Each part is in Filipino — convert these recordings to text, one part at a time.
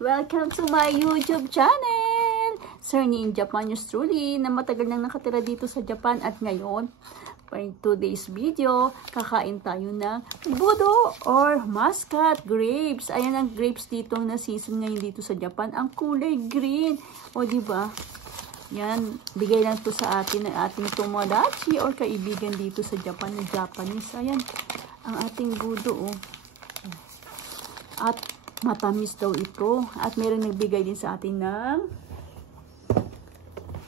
Welcome to my YouTube channel! Sir ni in Japan, yours truly, na matagal nang nakatira dito sa Japan at ngayon, for today's video, kakain tayo ng budo or muscat grapes. Ayan ang grapes dito na season ngayon dito sa Japan, ang kulay green. O diba? Yan, bigay lang to sa atin ng ating tomodachi or kaibigan dito sa Japan na Japanese. Ayan, ang ating budo, oh. At matamis daw ito. At meron nagbigay din sa atin ng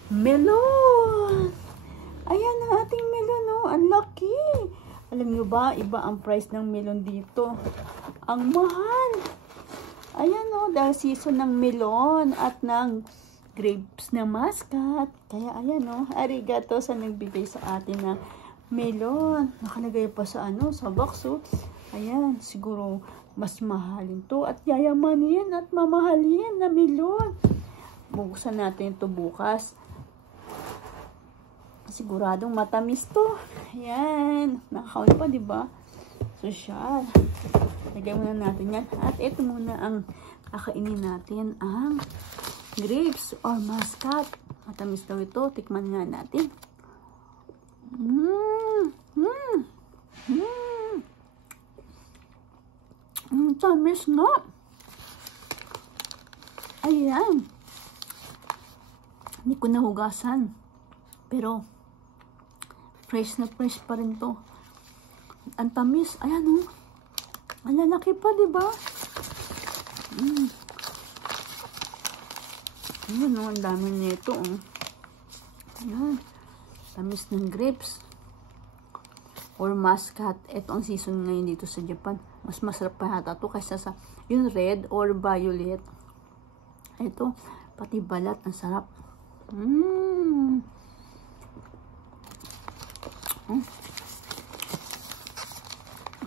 melon. Ayan ang ating melon, oh. Ang laki. Alam nyo ba, iba ang price ng melon dito. Ang mahal. Ayan, oh, dahil season ng melon at ng grapes na muscat. Kaya ayan, oh, arigato sa nagbigay sa atin ng melon. Nakalagay pa sa ano, sa box, oh. Ayan, siguro mas mahalin to at yayamanin at mamahalin na melon. Buksan natin ito bukas. Siguradong matamis to. Ayan, nakakaulit pa, diba? Social. Lagyan muna natin yan. At ito muna ang kakainin natin, ang grapes or muscat. Matamis daw ito. Tikman nga natin. Tamis nga. Ayan. Hindi ko nahugasan. Pero, fresh na fresh pa rin to. Ang tamis. Ayan, oh. Ang lalaki pa, diba? Ayan, oh. Ang dami nito, oh. Ayan. Tamis ng grapes. Or muscat. Ito ang season ngayon dito sa Japan. Mas masarap pa yata ito kaysa sa yung red or violet. Ito, pati balat. Ang sarap.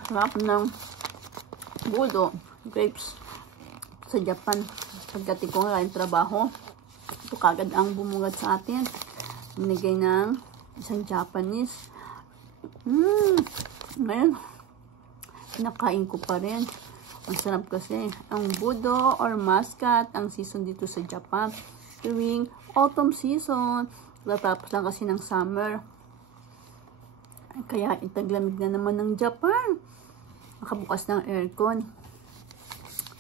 Sarap ng budo, grapes sa Japan. Pagdating ko nga yung trabaho, ito kagad ang bumungad sa atin. Binigay ng isang Japanese. Ngayon, nakain ko pa rin. Ang sarap kasi. Ang budo or muscat, ang season dito sa Japan. Tuwing autumn season. Tatapos lang kasi ng summer. Kaya itaglamig na naman ng Japan. Nakabukas ng aircon.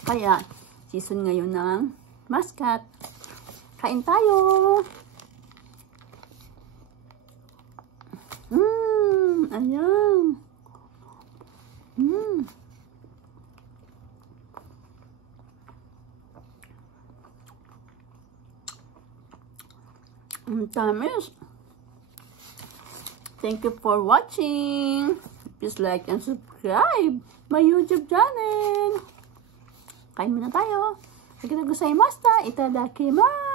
Kaya, season ngayon ng muscat. Kain tayo! Ayan. Ang tamis. Thank you for watching. Please like and subscribe my YouTube channel. Kain muna tayo. Arigatou gozaimashita. Itadakimasu.